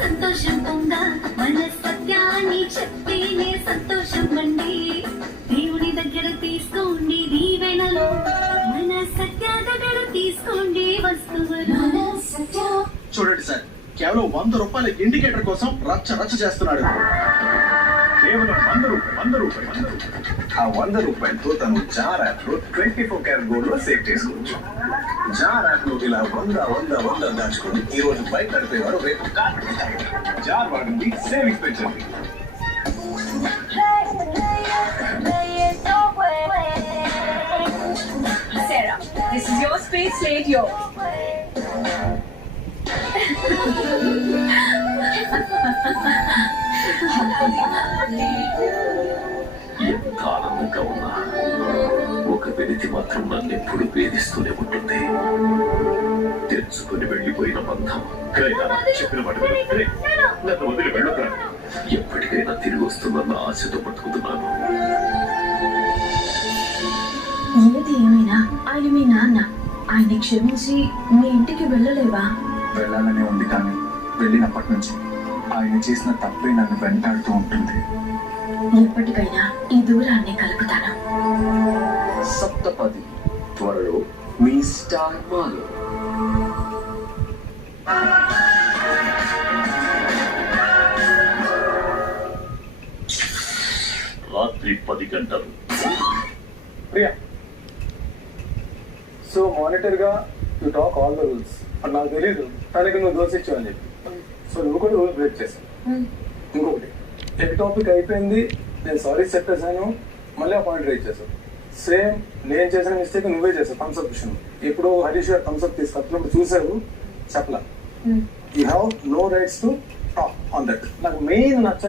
సంతోషం పొందా మన సత్యాన్ని చెప్తేనే సంతోషం అండి. దేవుని దగ్గర తీసుకోండి దీవెనలు, మన సత్య దగ్గర తీసుకోండి వస్తువులు. చూడండి సార్, కేవలం 100 రూపాయల ఇండికేటర్ కోసం రచ్చ రచ్చ చేస్తున్నాడు. కేవలం 100 రూపాయలు. ఆ 100 రూపాయలతో తను జార్ యాప్ లో 24 క్యారెట్ గోల్డ్ లో సేవ్ చేసుకోవచ్చు. జార్ యాప్ లో ఇలా 100 దాచుకొని ఈ రోజు బైక్ నడిపేవారు రేపు కార్ జార్ వాడింది సేవింగ్స్ పెంచండి. Sarah, this is your space, Radio. ఎంత ఆనందంగా ఉన్నా ఒక వెలితి మాత్రం నన్ను ఎప్పుడు వేధిస్తూనే ఉంటుంది. తెరుచుకుని వెళ్ళిపోయిన బంధం చెప్పిన మాట నన్ను వదిలి వెళ్ళొద్దా. ఎప్పటికైనా తిరిగి వస్తుందన్న ఆశతో పట్టుకుతున్నాను. ఏది ఏమైనా ఆయన మీ నాన్న. ఆయన క్షమించి మీ ఇంటికి వెళ్ళలేవా? వెళ్ళాలనే ఉంది, కానీ వెళ్ళినప్పటి నుంచి ఆయన చేసిన తప్పే నన్ను వెంటాడుతూ ఉంటుంది. ఎప్పటికైనా ఈ దూరాన్ని కలుపుతాను. సప్తపది త్వరలో మీ స్టార్ మాలో. రాత్రి 10 గంటలు. ప్రియా, సో మానిటర్ గా you talk all the rules. అది నాకు తెలీదు, తనకి నువ్వు దోశ ఇచ్చావు అని చెప్పి. సో నువ్వు కూడా రూల్ బ్రేక్ చేశావు. ఇంకొకటి, ఎగ్ టాపిక్ అయిపోయింది, నేను సారీ చెప్పేశాను, మళ్ళీ ఆ పాయింట్ రైట్ చేశావు. సేమ్ నేను చేసిన మిస్టేక్ నువ్వే చేసావు. థమ్స్అప్ విషయం ఇప్పుడు హరీష్ గారు థమ్స్అప్ తీసుకొచ్చినప్పుడు చూసావు, చెప్పలా. You have no rights to talk on that. నాకు మెయిన్ నచ్చ